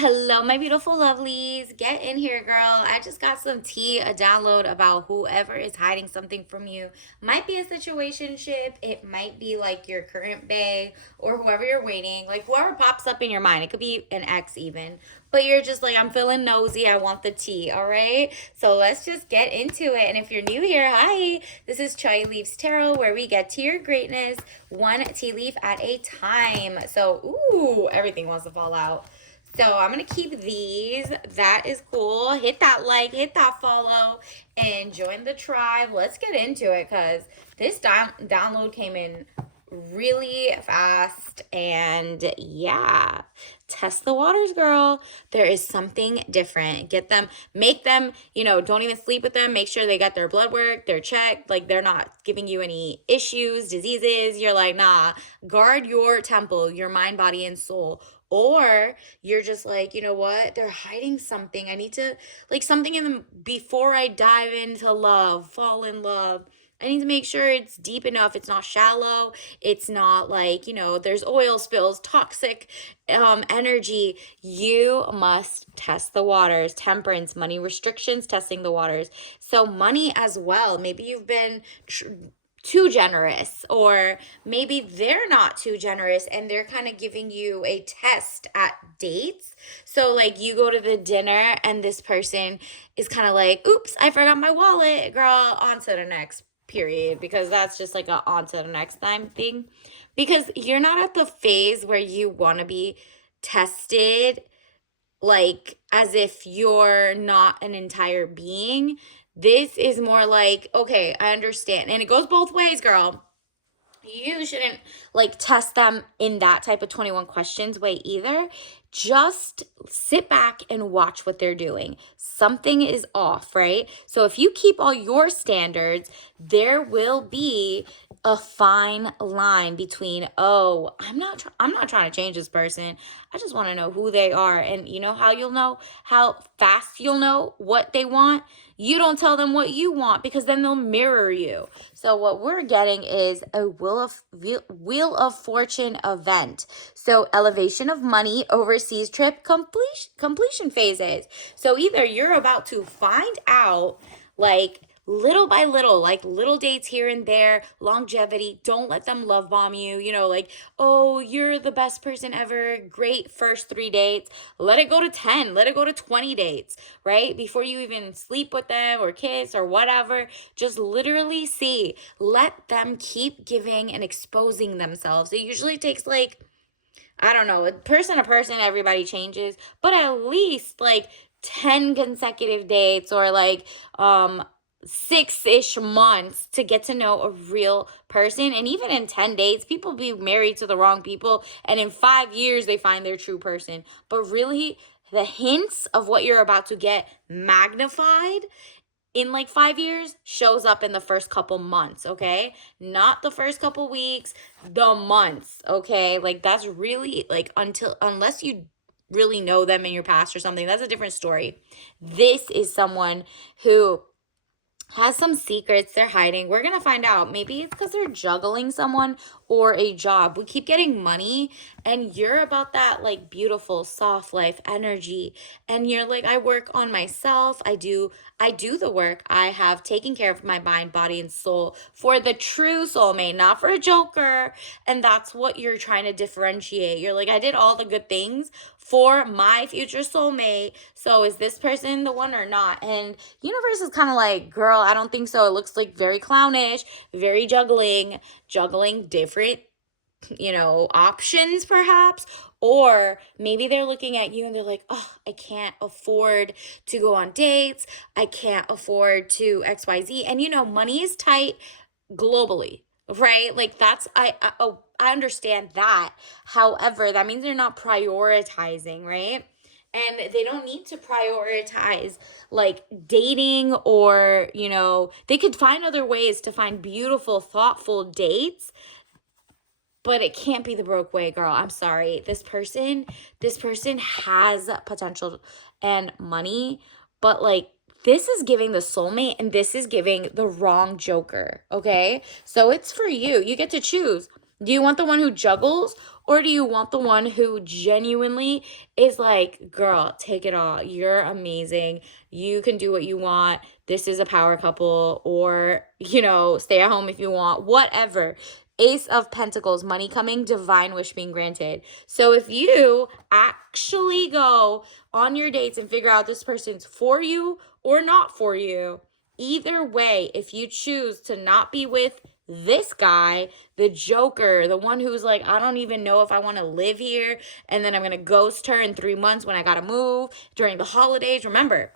Hello, my beautiful lovelies. Get in here, girl. I just got some tea, a download about whoever is hiding something from you. Might be a situationship. It might be like your current bae or whoever you're waiting. Like whoever pops up in your mind. It could be an ex even. But you're just like, I'm feeling nosy. I want the tea. All right. So let's just get into it. And if you're new here, hi. This is Chai Leaves Tarot, where we get to your greatness one tea leaf at a time. So, ooh, everything wants to fall out. So I'm going to keep these. That is cool. Hit that like, hit that follow, and join the tribe. Let's get into it because this download came in really fast. And yeah, test the waters, girl. There is something different. Get them, make them, don't even sleep with them. Make sure they got their blood work, they're checked. Like they're not giving you any issues, diseases. You're like, nah, guard your temple, your mind, body, and soul. Or you're just like, you know what? They're hiding something. I need to, like, something in them before I dive into love, fall in love. I need to make sure it's deep enough. It's not shallow. It's not like, there's oil spills, toxic energy. You must test the waters. Temperance, money restrictions, testing the waters. So money as well. Maybe you've been too generous, or maybe they're not too generous and they're kind of giving you a test at dates. So like you go to the dinner and this person is kind of like, oops, I forgot my wallet, girl, on to the next, period, because that's just like a on to the next time thing, because you're not at the phase where you want to be tested like as if you're not an entire being. This is more like, okay, I understand. And it goes both ways, girl. You shouldn't like test them in that type of 21 questions way either. Just sit back and watch what they're doing. Something is off, right? So if you keep all your standards, there will be a fine line between, oh, I'm not trying to change this person. I just want to know who they are. And you know how you'll know, how fast you'll know what they want? You don't tell them what you want, because then they'll mirror you. So what we're getting is a Wheel of Fortune event. So elevation of money, overseas trip, completion phases. So either you're about to find out, like, little by little, like little dates here and there, longevity. Don't let them love bomb you, like, oh, you're the best person ever, great first 3 dates. Let it go to 10, let it go to 20 dates, right? Before you even sleep with them or kiss or whatever, just literally see. Let them keep giving and exposing themselves. It usually takes like, I don't know, person to person, everybody changes, but at least like 10 consecutive dates, or like 6-ish months to get to know a real person. And even in 10 dates, people be married to the wrong people, and in 5 years they find their true person. But really, the hints of what you're about to get magnified in like 5 years shows up in the first couple months, okay? Not the first couple weeks, the months, okay? Like that's really like, unless you really know them in your past or something, that's a different story. This is someone who has some secrets they're hiding. We're gonna find out. Maybe it's because they're juggling someone or a job. We keep getting money, and you're about that like beautiful soft life energy, and you're like, I work on myself. I do the work. I have taken care of my mind, body, and soul for the true soulmate, not for a joker. And that's what you're trying to differentiate. You're like, I did all the good things for my future soulmate. So is this person the one or not? And universe is kind of like, girl, I don't think so. It looks like very clownish, very juggling different, options perhaps. Or maybe they're looking at you and they're like, oh, I can't afford to go on dates. I can't afford to XYZ. And money is tight globally, right? Like I understand that. However, that means they're not prioritizing, right? And they don't need to prioritize like dating, or they could find other ways to find beautiful, thoughtful dates, but it can't be the broke way, girl. I'm sorry. This person has potential and money, but like this is giving the soulmate and this is giving the wrong joker, okay? So it's for you. You get to choose. Do you want the one who juggles, or do you want the one who genuinely is like, girl, take it all. You're amazing. You can do what you want. This is a power couple, or, stay at home if you want, whatever. Ace of Pentacles, money coming, divine wish being granted. So if you actually go on your dates and figure out this person's for you or not for you, either way, if you choose to not be with this guy, the joker, the one who's like, I don't even know if I want to live here, and then I'm going to ghost her in 3 months when I got to move during the holidays. Remember,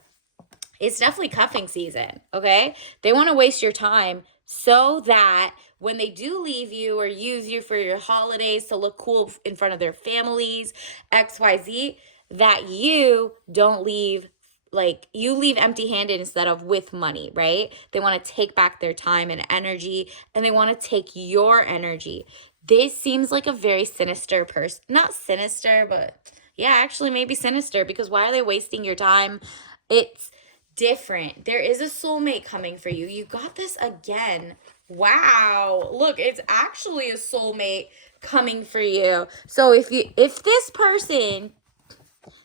it's definitely cuffing season, okay? They want to waste your time so that when they do leave you or use you for your holidays to look cool in front of their families, XYZ, that you don't leave, like, you leave empty-handed instead of with money, right? They want to take back their time and energy, and they want to take your energy. This seems like a very sinister person. Not sinister, but yeah, actually maybe sinister, because why are they wasting your time? It's different. There is a soulmate coming for you. You got this again. Wow. Look, it's actually a soulmate coming for you. So if this person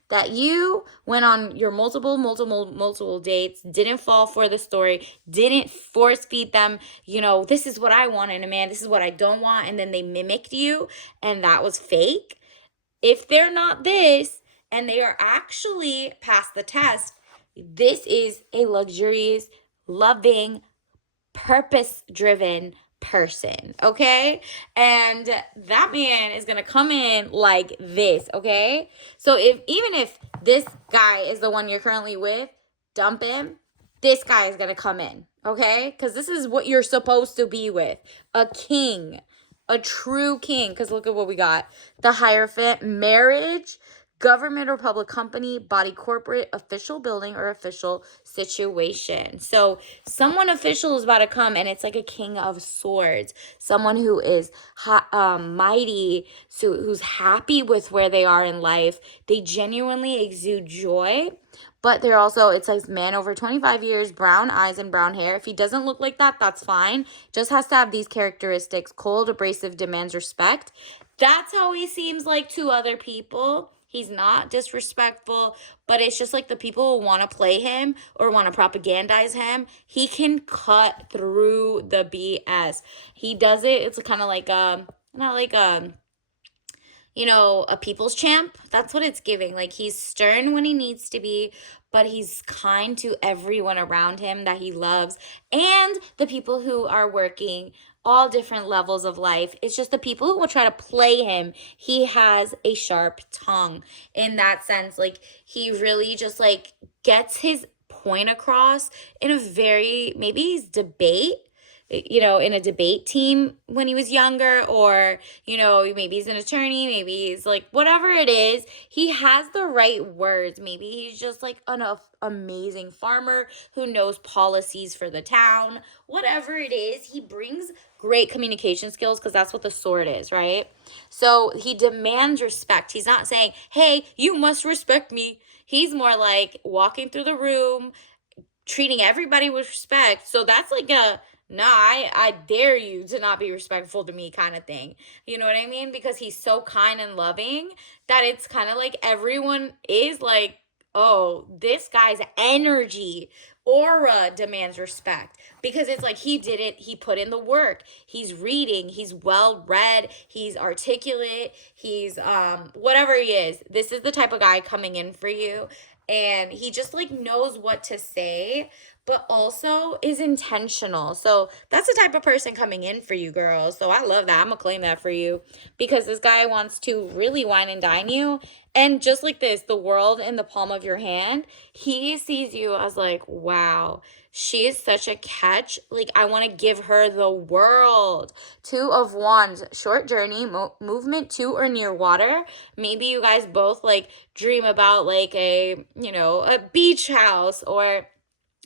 that you went on your multiple dates, didn't fall for the story, didn't force feed them, this is what I want in a man, this is what I don't want, and then they mimicked you, and that was fake. If they're not this, and they are actually past the test, this is a luxurious, loving, purpose-driven person, okay? And that man is gonna come in like this, okay? So even if this guy is the one you're currently with, dump him, this guy is gonna come in, okay? Because this is what you're supposed to be with. A king, a true king. Because look at what we got. The Hierophant, marriage, government or public company, body corporate, official building, or official situation. So someone official is about to come, and it's like a king of swords. Someone who is mighty, so who's happy with where they are in life. They genuinely exude joy. But they're also, it says man over 25 years, brown eyes and brown hair. If he doesn't look like that, that's fine. Just has to have these characteristics. Cold, abrasive, demands respect. That's how he seems like to other people. He's not disrespectful, but it's just like the people who want to play him or want to propagandize him, he can cut through the BS. He does it. It's kind of like, not like, a people's champ. That's what it's giving. Like, he's stern when he needs to be, but he's kind to everyone around him that he loves, and the people who are working all different levels of life. It's just the people who will try to play him. He has a sharp tongue in that sense. Like, he really just like gets his point across in a very, maybe he's debate, in a debate team when he was younger, or, maybe he's an attorney, maybe he's like, whatever it is, he has the right words. Maybe he's just like an amazing farmer who knows policies for the town. Whatever it is, he brings great communication skills, because that's what the sword is, right? So he demands respect. He's not saying, hey, you must respect me. He's more like walking through the room, treating everybody with respect. So that's like a, nah, I dare you to not be respectful to me kind of thing. You know what I mean? Because he's so kind and loving that it's kind of like everyone is like, oh, this guy's energy, aura demands respect, because it's like he did it, he put in the work, he's reading, he's well read, he's articulate, he's whatever he is. This is the type of guy coming in for you, and he just like knows what to say, but also is intentional. So that's the type of person coming in for you, girls. So I love that. I'm gonna claim that for you, because this guy wants to really wine and dine you. And just like this, the world in the palm of your hand, he sees you as like, wow, she is such a catch. Like, I want to give her the world. Two of Wands, short journey, movement to or near water. Maybe you guys both like dream about like a beach house, or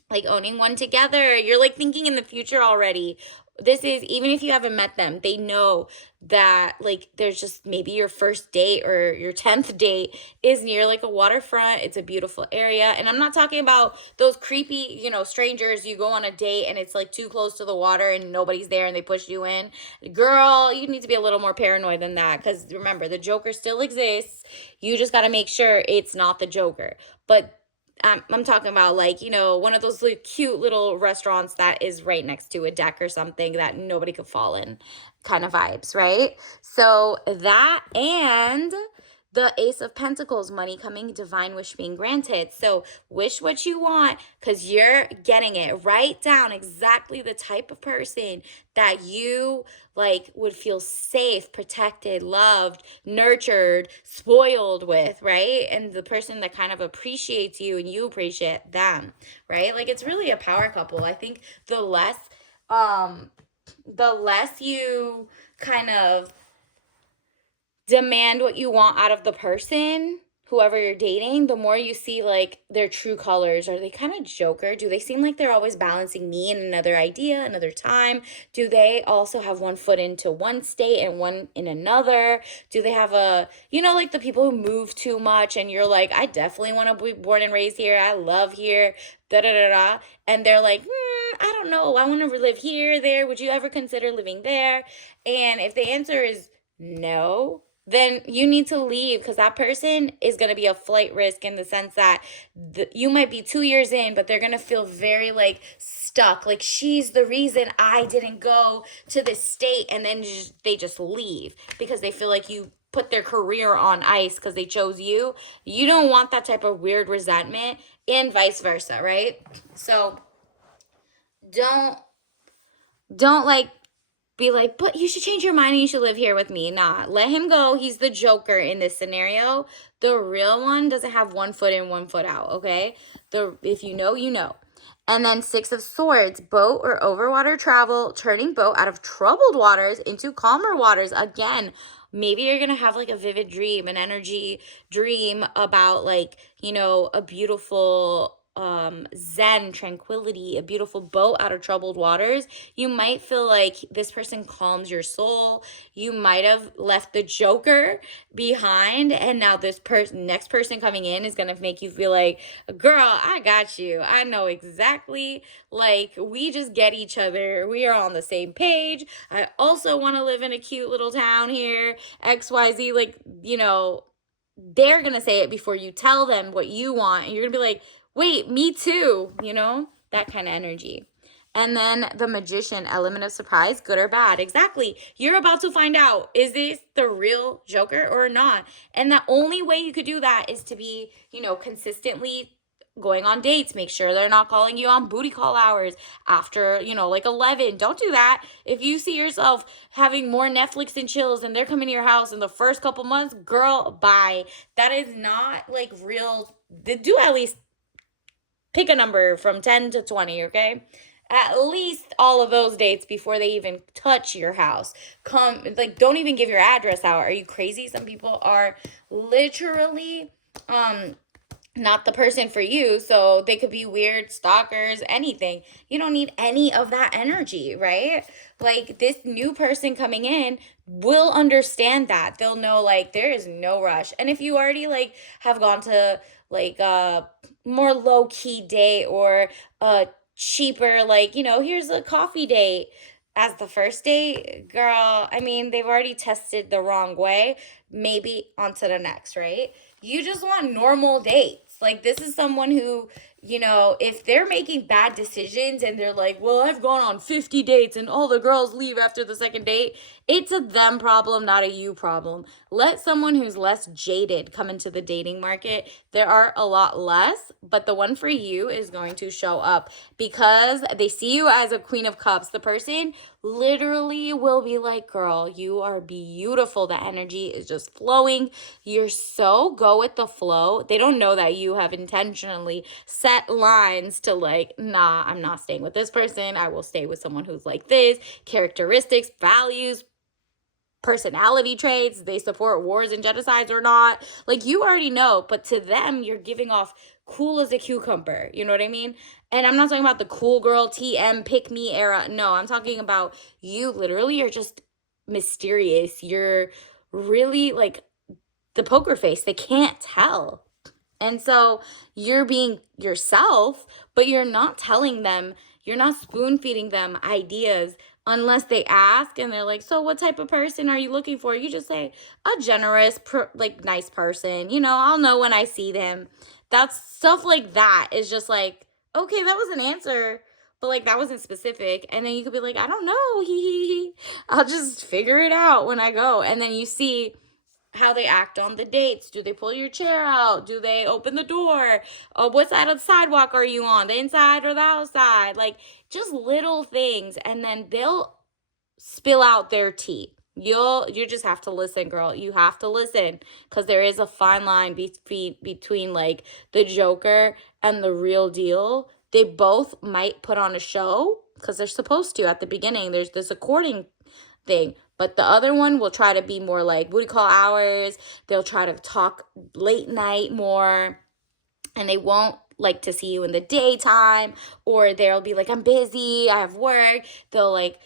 like owning one together. You're like thinking in the future already. This is, even if you haven't met them, they know that like there's just maybe your first date or your 10th date is near like a waterfront. It's a beautiful area. And I'm not talking about those creepy, strangers you go on a date and it's like too close to the water and nobody's there and they push you in. Girl, you need to be a little more paranoid than that, because remember, the Joker still exists. You just got to make sure it's not the Joker. But I'm talking about like, one of those like cute little restaurants that is right next to a deck or something that nobody could fall in kind of vibes, right? So that, and the Ace of Pentacles, money coming, divine wish being granted. So wish what you want because you're getting it. Write down exactly the type of person that you like would feel safe, protected, loved, nurtured, spoiled with, right? And the person that kind of appreciates you and you appreciate them, right? Like it's really a power couple. I think um the less you kind of demand what you want out of the person, whoever you're dating, the more you see like their true colors. Are they kind of Joker? Do they seem like they're always balancing me and another idea, another time? Do they also have one foot into one state and one in another? Do they have like the people who move too much and you're like, I definitely want to be born and raised here. I love here. Da da da da. And they're like, I don't know. I want to live here, there. Would you ever consider living there? And if the answer is no, then you need to leave, because that person is going to be a flight risk in the sense that you might be 2 years in, but they're going to feel very like stuck. Like she's the reason I didn't go to this state. And then they just leave because they feel like you put their career on ice because they chose you. You don't want that type of weird resentment, and vice versa, right? So don't like be like, but you should change your mind and you should live here with me. Nah, let him go. He's the Joker in this scenario. The real one doesn't have one foot in, one foot out, okay? If you know, you know. And then Six of Swords, boat or overwater travel, turning boat out of troubled waters into calmer waters. Again, maybe you're going to have like a vivid dream, an energy dream about like, a beautiful zen tranquility, a beautiful boat out of troubled waters. You might feel like this person calms your soul. You might have left the Joker behind, and now this next person coming in is gonna make you feel like, girl, I got you. I know exactly, like we just get each other. We are on the same page. I also want to live in a cute little town here, XYZ. Like, they're gonna say it before you tell them what you want, and you're gonna be like, wait, me too, that kind of energy. And then the Magician, element of surprise, good or bad. Exactly. You're about to find out, is this the real Joker or not? And the only way you could do that is to be, consistently going on dates. Make sure they're not calling you on booty call hours after, like 11. Don't do that. If you see yourself having more Netflix and chills and they're coming to your house in the first couple months, girl, bye. That is not like real. Do at least pick a number from 10 to 20, okay? At least all of those dates before they even touch your house. Don't even give your address out. Are you crazy? Some people are literally not the person for you, so they could be weird stalkers, anything. You don't need any of that energy, right? Like this new person coming in will understand that. They'll know like there is no rush. And if you already like have gone to like more low-key date or a cheaper, like, here's a coffee date as the first date, girl, I mean, they've already tested the wrong way. Maybe on to the next, right? You just want normal dates. Like, this is someone who, if they're making bad decisions and they're like, well, I've gone on 50 dates and all the girls leave after the second date, it's a them problem, not a you problem. Let someone who's less jaded come into the dating market. There are a lot less, but the one for you is going to show up because they see you as a Queen of Cups. The person literally will be like, girl, you are beautiful. The energy is just flowing. You're so go with the flow. They don't know that you have intentionally set lines to like, nah, I'm not staying with this person. I will stay with someone who's like this, characteristics, values, personality traits, they support wars and genocides or not. Like, you already know, but to them, you're giving off cool as a cucumber. You know what I mean? And I'm not talking about the cool girl TM pick me era. No, I'm talking about you literally are just mysterious. You're really like the poker face. They can't tell. And so you're being yourself, but you're not telling them, you're not spoon feeding them ideas unless they ask and they're like, so what type of person are you looking for? You just say, a generous, like nice person. You know, I'll know when I see them. That's stuff like that is just like, okay, that was an answer, but like that wasn't specific. And then you could be like, I don't know. I'll just figure it out when I go. And then you see how they act on the dates. Do they pull your chair out? Do they open the door? What side of the sidewalk are you on? The inside or the outside? Like, just little things. And then they'll spill out their tea. You just have to listen, girl. You have to listen, because there is a fine line between like the Joker and the real deal. They both might put on a show because they're supposed to at the beginning. There's this according thing. But the other one will try to be more like booty call hours. They'll try to talk late night more. And they won't like to see you in the daytime. Or they'll be like, I'm busy, I have work. They'll like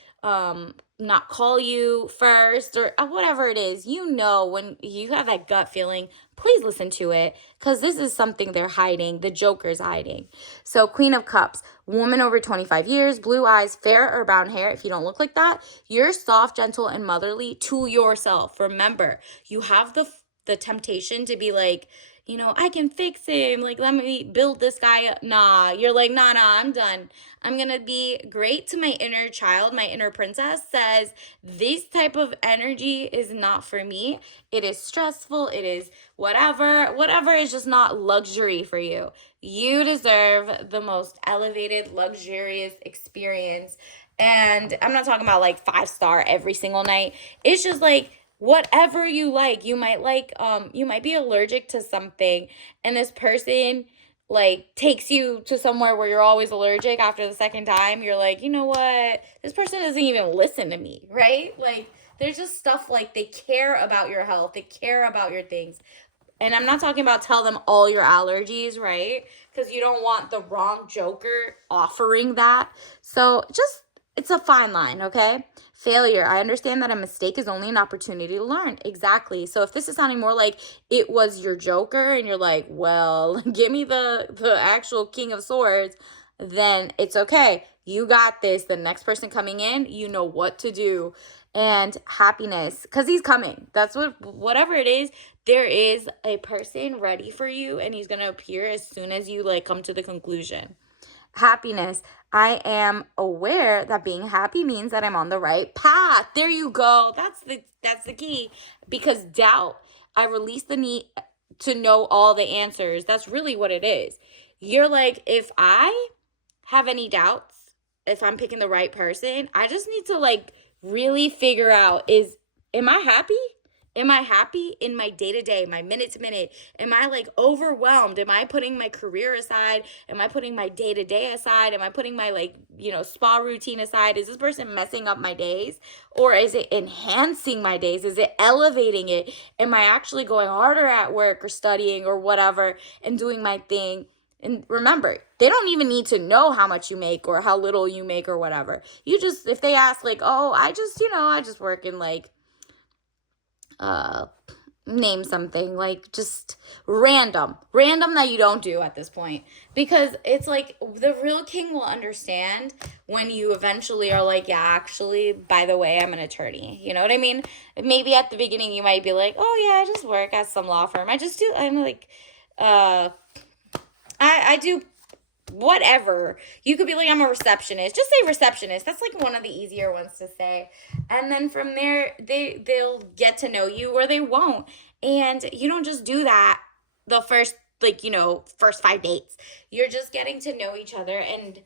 not call you first or whatever it is. You know, when you have that gut feeling, please listen to it, because this is something they're hiding. The Joker's hiding. So Queen of Cups, woman over 25 years, blue eyes, fair or brown hair. If you don't look like that, you're soft, gentle, and motherly to yourself. Remember, you have the temptation to be like, you know, I can fix him. Like, let me build this guy up. Nah, you're like, nah, I'm done. I'm going to be great to my inner child. My inner princess says this type of energy is not for me. It is stressful. It is whatever is just not luxury for you. You deserve the most elevated, luxurious experience. And I'm not talking about like 5-star every single night. It's just like, whatever you like. You might be allergic to something, and this person like takes you to somewhere where you're always allergic. After the second time, you're like, you know what, this person doesn't even listen to me, right? Like, there's just stuff like they care about your health, they care about your things. And I'm not talking about tell them all your allergies, right? Because you don't want the wrong Joker offering that. So just, it's a fine line, okay? Failure. I understand that a mistake is only an opportunity to learn. Exactly. So if this is sounding more like it was your Joker and you're like, well, give me the actual King of Swords, then it's okay. You got this. The next person coming in, you know what to do. And happiness, because he's coming. That's whatever it is, there is a person ready for you, and he's going to appear as soon as you like come to the conclusion. Happiness. I am aware that being happy means that I'm on the right path. There you go. That's the key. Because doubt, I release the need to know all the answers. That's really what it is. You're like, if I have any doubts, if I'm picking the right person, I just need to like really figure out, am I happy? Am I happy in my day-to-day, my minute-to-minute? Am I like overwhelmed? Am I putting my career aside? Am I putting my day-to-day aside? Am I putting my like, spa routine aside? Is this person messing up my days? Or is it enhancing my days? Is it elevating it? Am I actually going harder at work or studying or whatever and doing my thing? And remember, they don't even need to know how much you make or how little you make or whatever. You just, if they ask like, oh, I just work in like, name something, like just random that you don't do at this point. Because it's like the real king will understand when you eventually are like, yeah, actually, by the way, I'm an attorney. You know what I mean? Maybe at the beginning you might be like, oh yeah, I just work at some law firm. I'm like, I do whatever. You could be like, I'm a receptionist. Just say receptionist. That's like one of the easier ones to say. And then from there, they'll get to know you or they won't. And you don't just do that the first 5 dates. You're just getting to know each other. And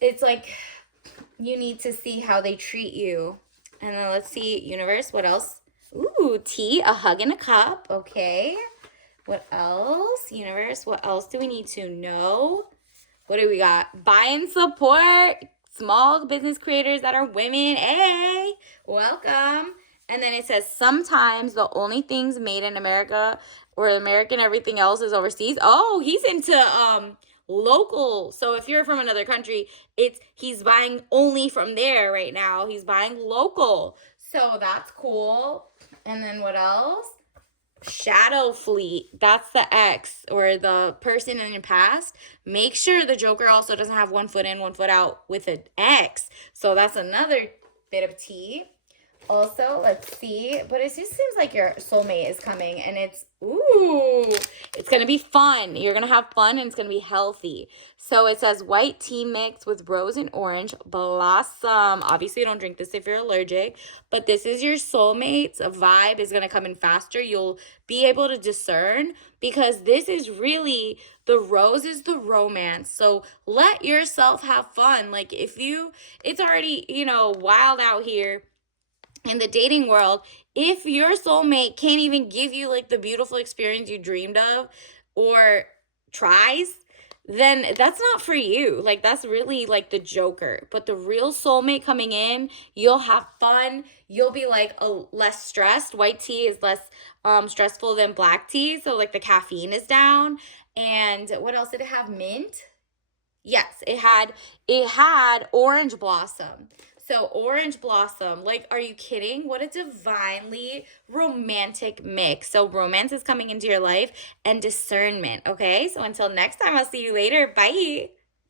it's like, you need to see how they treat you. And then let's see, universe, what else? Ooh, tea, a hug in a cup. Okay. What else? Universe, what else do we need to know? What do we got? Buy and support small business creators that are women. Hey, welcome. And then it says sometimes the only things made in America or American everything else is overseas. Oh, he's into local. So if you're from another country, he's buying only from there right now. He's buying local. So that's cool. And then what else? Shadow Fleet. That's the ex or the person in the past. Make sure the Joker also doesn't have one foot in, one foot out with an ex. So that's another bit of tea. Also, let's see. But it just seems like your soulmate is coming and it's going to be fun. You're going to have fun and it's going to be healthy. So it says white tea mix with rose and orange blossom. Obviously, you don't drink this if you're allergic, but this is your soulmate's vibe is going to come in faster. You'll be able to discern because this is really the rose is the romance. So let yourself have fun. Like it's already, wild out here in the dating world. If your soulmate can't even give you like the beautiful experience you dreamed of or tries, then that's not for you. Like that's really like the Joker. But the real soulmate coming in, you'll have fun. You'll be like less stressed. White tea is less stressful than black tea, so like the caffeine is down. And what else did it have? Mint? Yes, it had orange blossom. So orange blossom, like, are you kidding? What a divinely romantic mix. So romance is coming into your life and discernment. Okay, so until next time, I'll see you later. Bye.